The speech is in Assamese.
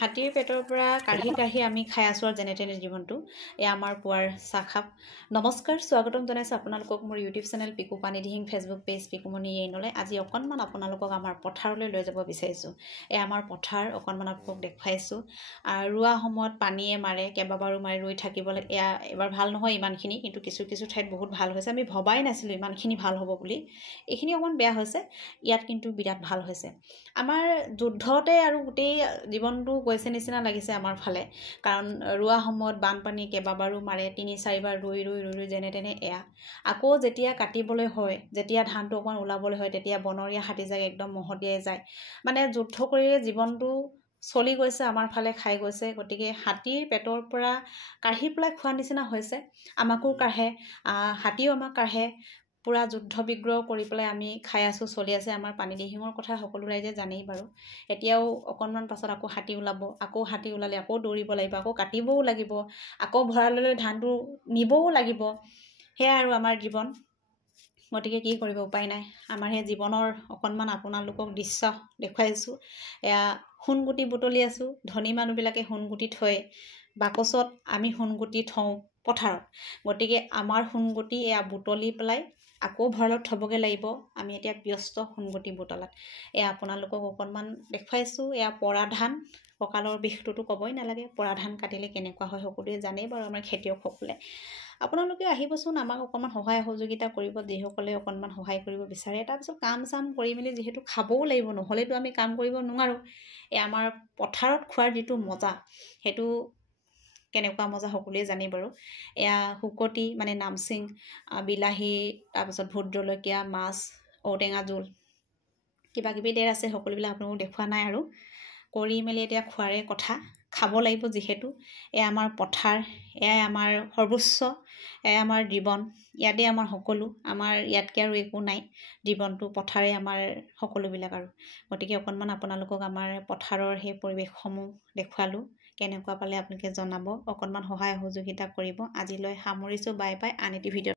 হাতীৰ পেটৰ পৰা কাঢ়ি কাঢ়ি আমি খাই আছোঁ আৰু যেনে তেনে জীৱনটো। এয়া আমাৰ পুৱাৰ চাহখাপ। নমস্কাৰ, স্বাগতম জনাইছোঁ আপোনালোকক মোৰ YouTube channel Piku Panidihing, Facebook page Pikumoni এইনলৈ। আজি অকণমান আপোনালোকক আমাৰ পথাৰলৈ লৈ যাব বিচাৰিছোঁ। এয়া আমাৰ পথাৰ, অকণমান আপোনালোকক দেখুৱাইছোঁ। ৰোৱা সময়ত পানীয়ে মাৰে, কেইবাবাৰো মাৰি ৰুই থাকিবলৈ। এয়া এবাৰ ভাল নহয় ইমানখিনি, কিন্তু কিছু কিছু ঠাইত বহুত ভাল হৈছে। আমি ভবাই নাছিলোঁ ইমানখিনি ভাল হ'ব বুলি। এইখিনি অকণমান বেয়া হৈছে, ইয়াত কিন্তু বিৰাট ভাল হৈছে। আমাৰ যুদ্ধতে আৰু গোটেই জীৱনটো গৈছে নিচিনা লাগিছে আমাৰ ফালে। কাৰণ ৰোৱা সময়ত বানপানী কেইবাবাৰো মাৰে, ৩-৪বাৰ ৰুই যেনে তেনে এয়া আকৌ যেতিয়া কাটিবলৈ হয়, যেতিয়া ধানটো অকণমান ওলাবলৈ হয়, তেতিয়া বনৰীয়া হাতী যায় একদম মহতিয়াই যায়। মানে যুদ্ধ কৰিয়ে জীৱনটো চলি গৈছে, আমাৰ ফালে খাই গৈছে। গতিকে হাতীৰ পেটৰ পৰা কাঢ়ি পেলাই খোৱা নিচিনা হৈছে। আমাকো কাঢ়ে, হাতীও আমাক কাঢ়ে। পূৰা যুদ্ধ বিগ্ৰহ কৰি পেলাই আমি খাই আছোঁ, চলি আছে। আমাৰ পানীদিহিঙৰ কথা সকলো ৰাইজে জানেই বাৰু। এতিয়াও অকণমান পাছত আকৌ হাতী ওলাব, আকৌ হাতী ওলালে আকৌ দৌৰিব লাগিব, আকৌ কাটিবও লাগিব, আকৌ ভঁৰাললৈ ধানটো নিবও লাগিব। সেয়াই আৰু আমাৰ জীৱন। গতিকে কি কৰিব, উপায় নাই। আমাৰ সেই জীৱনৰ অকণমান আপোনালোকক দৃশ্য দেখুৱাইছোঁ। এয়া সোণগুটি বুটলি আছোঁ। ধনী মানুহবিলাকে সোণগুটি থয় বাকচত, আমি সোণগুটি থওঁ পথাৰত। গতিকে আমাৰ সোণগুটি এয়া বুটলি পেলাই আকৌ ভঁৰালত থ'বগৈ লাগিব। আমি এতিয়া ব্যস্ত সোণগুটি বুটলাত। এয়া আপোনালোকক অকণমান দেখুৱাইছোঁ। এয়া পৰা ধান, কঁকালৰ বিষটোতো ক'বই নালাগে। পৰা ধান কাটিলে কেনেকুৱা হয় সকলোৱে জানেই বাৰু, আমাৰ খেতিয়কসকলে। আপোনালোকে আহিবচোন, আমাক অকণমান সহায় সহযোগিতা কৰিব, যিসকলে অকণমান সহায় কৰিব বিচাৰে। তাৰপিছত কাম চাম কৰি মেলি যিহেতু খাবও লাগিব, নহ'লেতো আমি কাম কৰিব নোৱাৰোঁ। এই আমাৰ পথাৰত খোৱাৰ যিটো মজা, সেইটো কেনেকুৱা মজা সকলোৱে জানে বাৰু। এয়া শুকতি মানে নামচিং, বিলাহী, তাৰপিছত ভোট জলকীয়া, মাছ, ঔটেঙা জোল, কিবা কিবি ডেৰ আছে, সকলোবিলাক আপোনালোকক দেখুওৱা নাই আৰু। কৰি মেলি এতিয়া খোৱাৰে কথা, খাব লাগিব যিহেতু। এয়া আমাৰ পথাৰ, এয়াই আমাৰ সৰ্বোচ্চ, এয়াই আমাৰ জীৱন, ইয়াতে আমাৰ সকলো। আমাৰ ইয়াতকৈ আৰু একো নাই। জীৱনটো পথাৰে আমাৰ সকলোবিলাক আৰু। গতিকে অকণমান আপোনালোকক আমাৰ পথাৰৰ সেই পৰিৱেশসমূহ দেখুৱালোঁ। কেনেকুৱা পালে আপোনালোকে জনাব, অকণমান সহায় সহযোগিতা কৰিব। আজিলৈ সামৰিছোঁ, বাই বাই। আন এটি ভিডিঅ'ত